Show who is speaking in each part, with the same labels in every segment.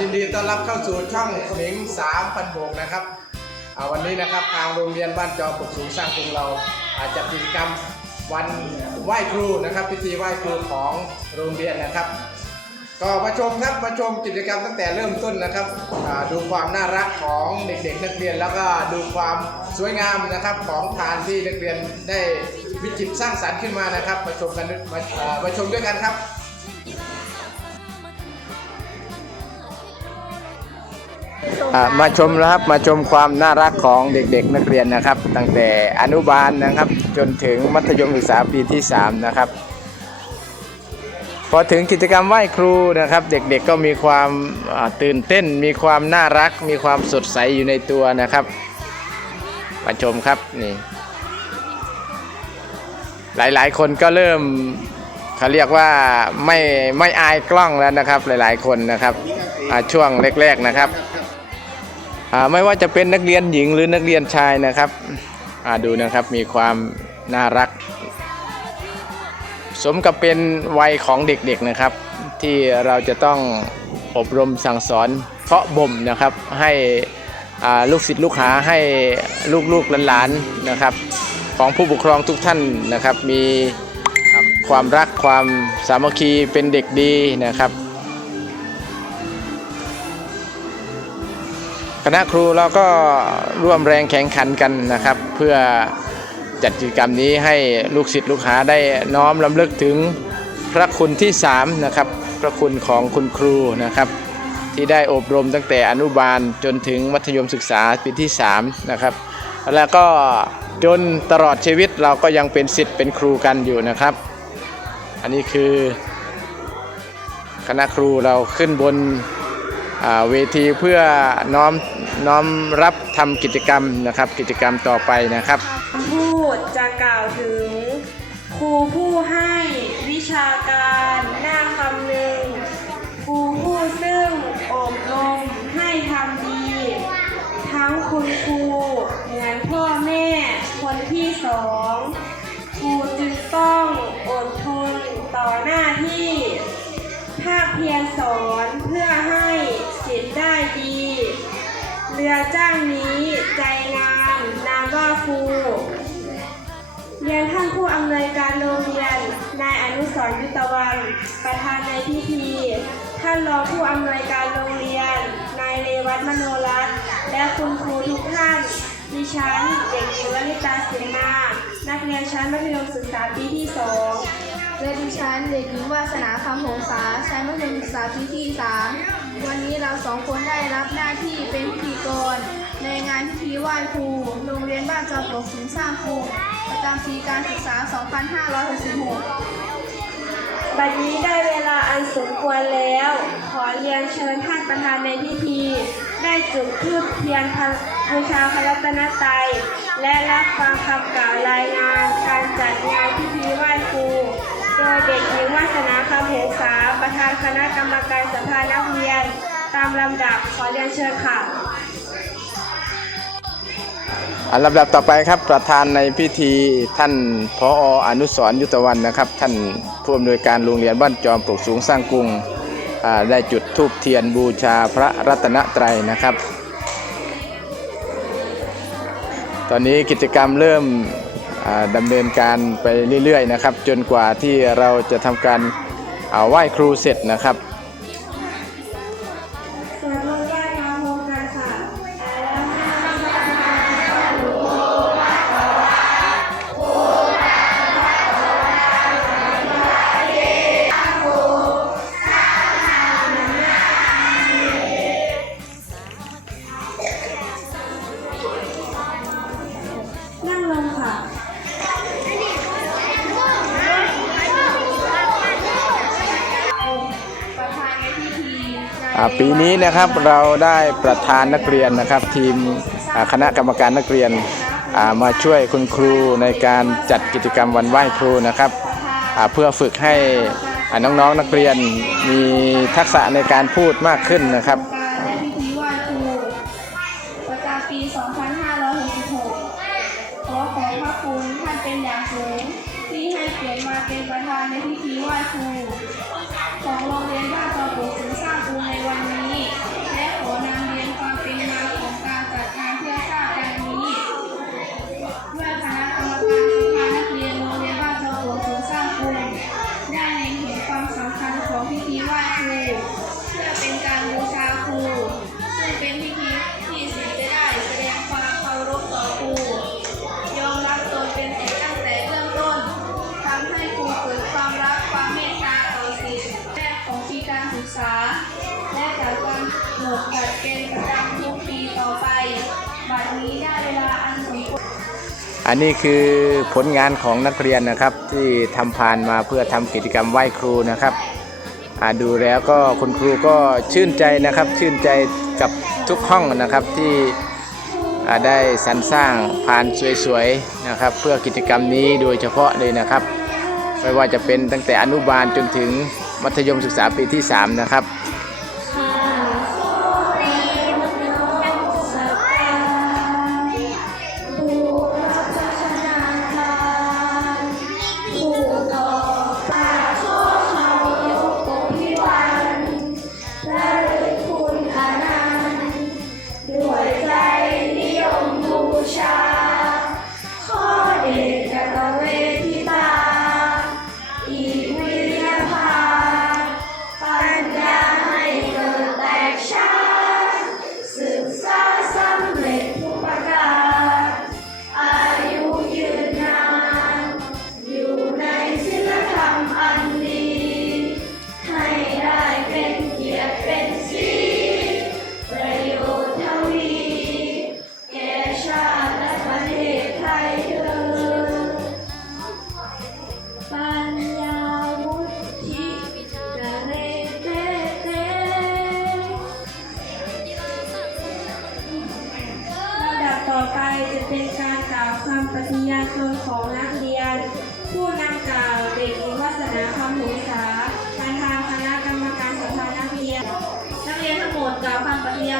Speaker 1: ยินดีต้อนรับเข้าสู่ช่องหนิงสามพันโบกนะครับวันนี้นะครับทางโรงเรียนบ้านจอปกสูงสร้างกรุงเราอาจัดกิจกรรมวันไหว้ครูนะครับ พิธีไหว้ครูของโรงเรียนนะครับ ก็มาชมครับมาชมกิจกรรมตั้งแต่เริ่มต้นนะครับดูความน่ารักของเด็กๆ นักเรียนแล้วก็ดูความสวยงามนะครับของทานที่นักเรียนได้วิจิตรสร้างสรรค์ขึ้นมานะครับ มาชมกันมาอ่ามาชมด้วยกันครับ มาชมนะครับมาชมความน่ารักของเด็กๆ นักเรียนนะครับ ตั้งแต่อนุบาลนะครับ จนถึงมัธยมศึกษาปีที่ 3 นะครับ พอถึงกิจกรรมไหว้ครูนะครับ เด็กๆก็มีความตื่นเต้น มีความน่ารัก มีความสดใสอยู่ในตัวนะครับ มาชมครับนี่หลายๆ คนก็เริ่มเขาเรียกว่าไม่ไม่อายกล้องแล้วนะครับ หลายๆ คนนะครับช่วงแรกๆนะครับ ไม่ว่าจะเป็นนักเรียนหญิงหรือนักเรียนชายนะครับดูนะครับมีความน่ารัก สมกับเป็นวัยของเด็กๆนะครับ ที่เราจะต้องอบรมสั่งสอนเพาะบ่มนะครับให้ลูกศิษย์ลูกหาให้ลูกๆหลานๆนะครับ ของผู้ปกครองทุกท่านนะครับ มีความรักความสามัคคีเป็นเด็กดีนะครับ คณะครูเราก็ร่วมแรงแข่งขันกันนะครับ เพื่อจัดกิจกรรมนี้ให้ลูกศิษย์ลูกหาได้น้อมลำลึกถึงพระคุณที่3นะครับพระคุณของคุณครูนะครับ ที่ได้อบรมตั้งแต่อนุบาลจนถึงมัธยมศึกษาปีที่3นะครับแล้วก็จนตลอดชีวิตเราก็ยังเป็นศิษย์เป็นครูกันอยู่นะครับ อันนี้คือคณะครูเราขึ้นบน เวทีเพื่อน้อมน้อมรับทำกิจกรรมนะครับ กิจกรรมต่อไปนะครับ
Speaker 2: คำพูดจะกล่าวถึง ครูผู้ให้วิชาการหน้าคำหนึ่งครูผู้ซึ่งอบรมให้ทำดี ทั้งคุณครูเหมือนพ่อแม่คนที่สองครูจึงต้องอดทนต่อหน้าที่ ภาคเพียรสอนเพื่อให้ ได้ดี เรือจ้างนี้ใจงามนามว่าครูเรียนท่านผู้อำนวยการโรงเรียน นายอนุสรยุตวัน ประธานในพิธี ท่านรองผู้อำนวยการโรงเรียน นายเรวัตมโนรัตน์และคุณครูทุกท่าน ดิฉันเด็กหญิงวลิตาเสนา นักเรียนชั้นมัธยมศึกษาปีที่สอง
Speaker 3: และดิฉันเด็กหญิงวาสนาคำหงษาชั้นมัธยมศึกษาปีที่3 วันนี้เราสองคนได้รับหน้าที่เป็นพิธีกร ในงานพิธีไหว้ครู โรงเรียนบ้านจอมปลวกสิงห์สร้างครูประจำปีการศึกษา 2566
Speaker 2: บัดนี้ได้เวลาอันสมควรแล้ว ขอเรียนเชิญท่านประธานในพิธี ได้จุดธูปเทียนบูชาพระรัตนตรัยและรับฟังคำกล่าวรายงานการจัดงานพิธีไหว้ครู โดยเด็กหญิงวาสนาคำเหษาประธานคณะกรรมการสภานักเรียน ตามลำดับขอเรียนเชิญค่ะ
Speaker 1: อันลำดับต่อไปครับประธานในพิธีท่านพออนุสรยุตวันนะครับ ท่านผู้อำนวยการโรงเรียนบ้านจอมปลวกสูงสร้างกรุงอ่าได้จุดธูปเทียนบูชาพระรัตนตรัยนะครับ ตอนนี้กิจกรรมเริ่ม ดำเนินการไปเรื่อยๆนะครับ จนกว่าที่เราจะทำการอ่าไหว้ครูเสร็จนะครับ
Speaker 3: ปีนี้นะ
Speaker 1: ครับเราได้ประธานนักเรียนนะครับ ทีมคณะกรรมการนักเรียนมาช่วยคุณครูในการจัดกิจกรรมวันไหว้ครูนะครับเพื่อฝึกให้น้องๆนักเรียนมีทักษะในการพูดมากขึ้นนะครับ
Speaker 3: การในพิธีไหว้ครูประจำปี 2566 ขอขอบพระคุณท่านเป็นอย่างสูงที่ให้เกียรติมาเป็นประธานในพิธีไหว้ครู ของโรงเรียนบ้านตะโขศรีสร้าภูในวันนี้
Speaker 2: และขอนำเรียนความเป็นมาของ อันนี้คื
Speaker 1: อผลงานของนักเรียนนะครับ ที่ทำผ่านมาเพื่อทำกิจกรรมไหว้ครูนะครับดูแล้วก็คุณครูก็ชื่นใจนะครับ ชื่นใจกับทุกห้องนะครับที่ได้สรรสร้างผ่านสวยๆนะครับ เพื่อกิจกรรมนี้โดยเฉพาะเลยนะครับ ไม่ว่าจะเป็นตั้งแต่อนุบาลจนถึงมัธยมศึกษาปีที่ 3 นะครับ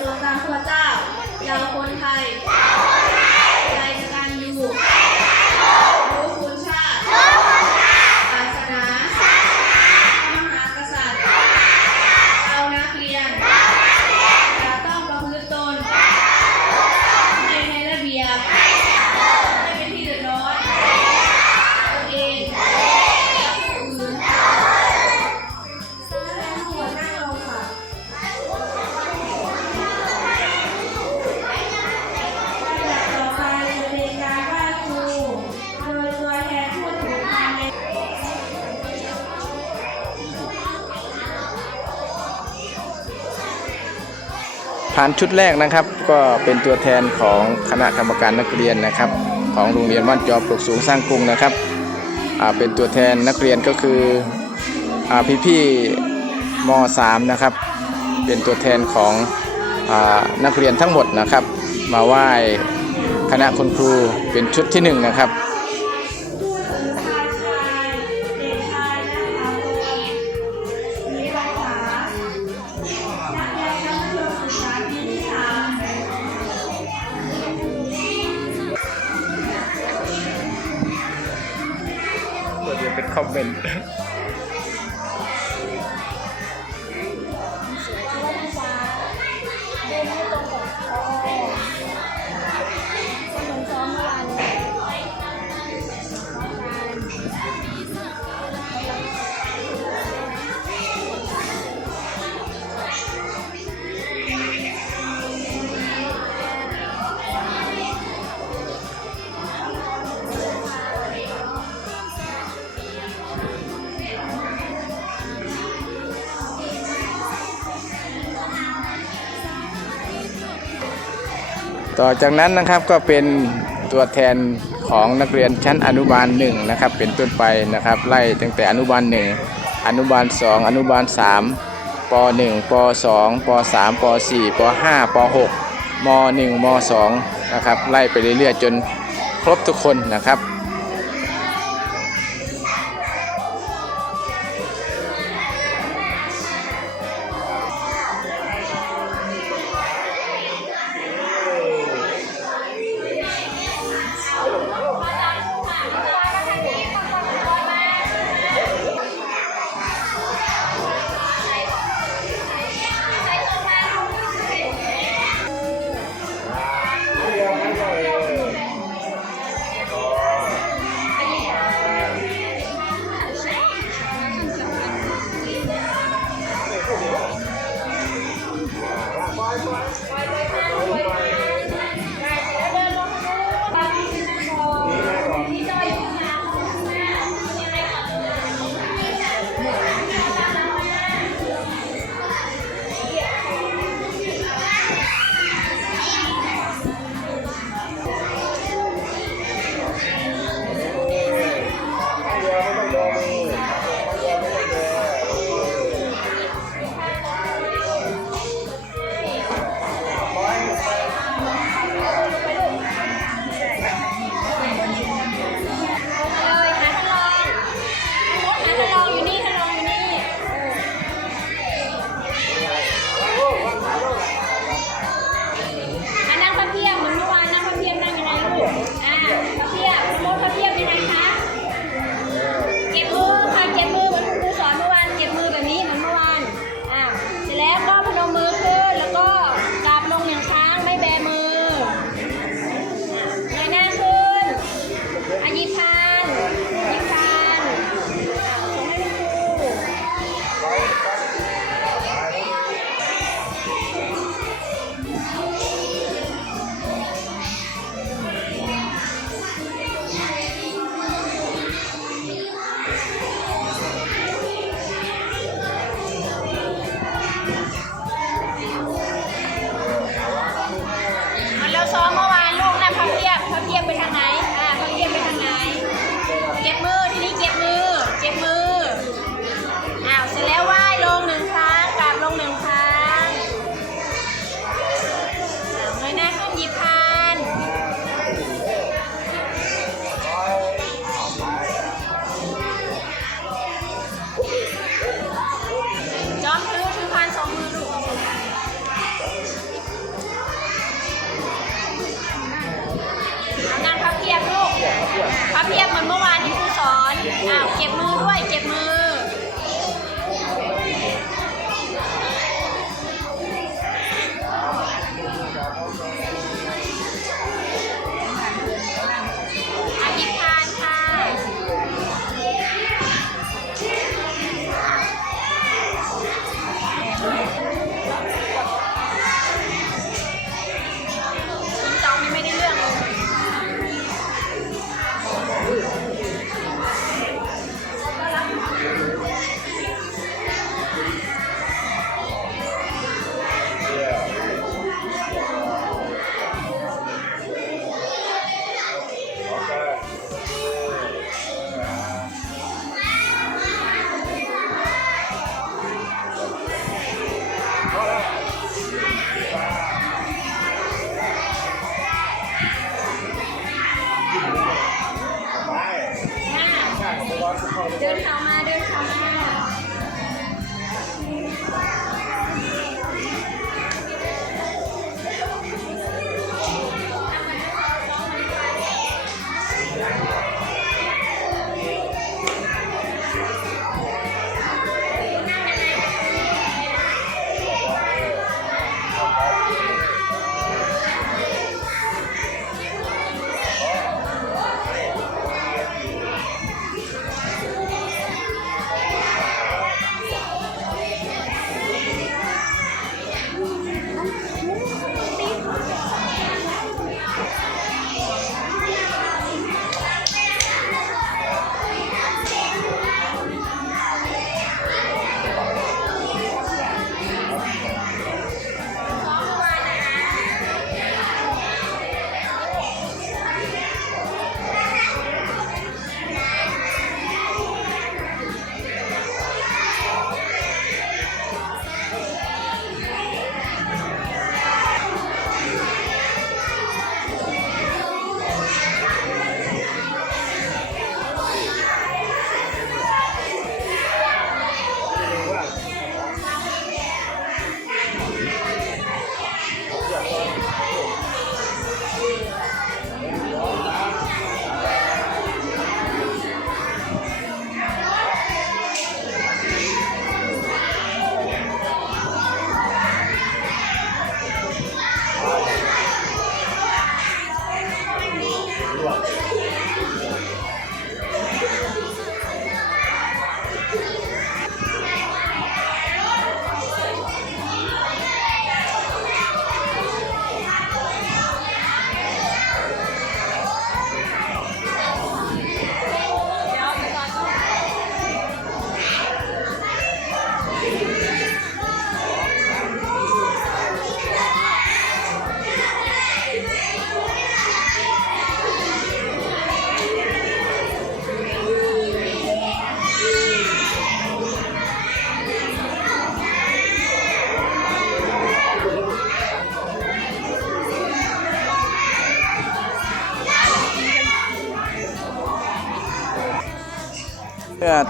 Speaker 2: ทรงตามพระเจ้า
Speaker 4: ยาวคน
Speaker 2: ไทย ผ่า
Speaker 4: น
Speaker 1: ชุดแรกนะครับ ก็เป็นตัวแทนของคณะกรรมการนักเรียนนะครับ ของโรงเรียนบ้านจอปลวกสูงสร้างกรุงนะครับเป็นตัวแทนนักเรียนก็คืออาพี่ๆม .3 นะครับ เป็นตัวแทนของอนักเรียนทั้งหมดนะครับ มาไหว้คณะคุณครูเป็นชุดที่หนึ่งนะครับ ต่อจากนั้นนะครับก็เป็นตัวแทนของนักเรียนชั้นอนุบาลหนึ่งนะครับ เป็นต้นไปนะครับ ไล่ตั้งแต่อนุบาลหนึ่งอนุบาลสองอนุบาลสามปหนึ่งปสองปสามปสี่ปห้าปหกมหนึ่งมสองนะครับไล่ไปเรื่อยๆจนครบทุกคนนะครับ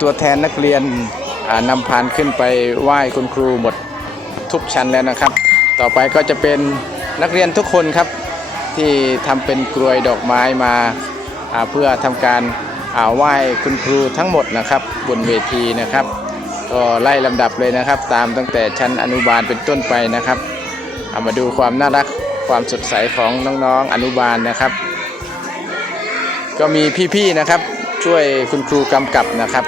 Speaker 1: ตัวแทนนักเรียนนำพานขึ้นไปไหว้คุณครูหมดทุกชั้นแล้วนะครับ ต่อไปก็จะเป็นนักเรียนทุกคนครับที่ทำเป็นกรวยดอกไม้มาเพื่อทำการไหว้คุณครูทั้งหมดนะครับบนเวทีนะครับ ก็ไล่ลำดับเลยนะครับ ตามตั้งแต่ชั้นอนุบาลเป็นต้นไปนะครับเอามาดูความน่ารักความสดใสของน้องๆอนุบาลนะครับ ก็มีพี่ๆนะครับช่วยคุณครูกำกับนะครับ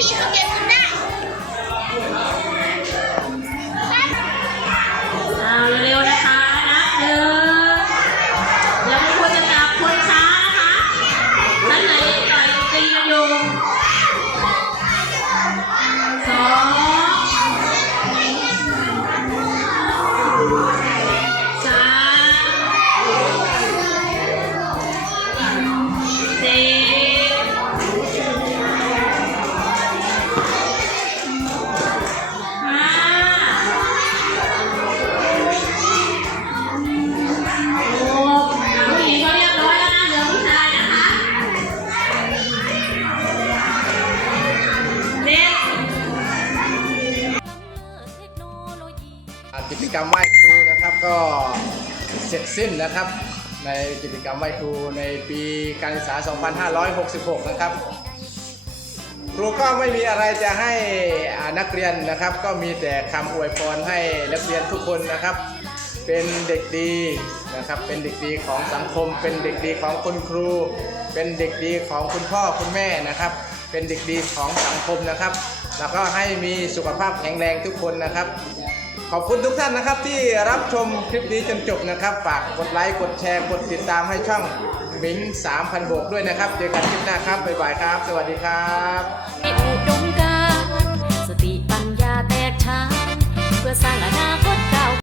Speaker 3: She'll get the
Speaker 1: กิจกรรมไหว้ครูนะครับก็เสร็จสิ้นนะครับ ในกิจกรรมไหว้ครูในปีการศึกษา 2566 นะครับ ครูก็ไม่มีอะไรจะให้นักเรียนนะครับ ก็มีแต่คำอวยพรให้นักเรียนทุกคนนะครับ เป็นเด็กดีนะครับ เป็นเด็กดีของสังคม เป็นเด็กดีของคุณครู เป็นเด็กดีของคุณพ่อคุณแม่นะครับ เป็นเด็กดีของสังคมนะครับ แล้วก็ให้มีสุขภาพแข็งแรงทุกคนนะครับ ขอบคุณทุกท่านนะครับที่รับชมคลิปนี้จนจบนะครับ ฝากกดไลค์กดแชร์กดติดตามให้ช่องมิง3,000บวกด้วยนะครับ เจอกันคลิปหน้าครับบ๊ายบายครับ สวัสดีครับ
Speaker 5: อุดมการสติปัญญาแตกฉานเพื่อสร้างอนา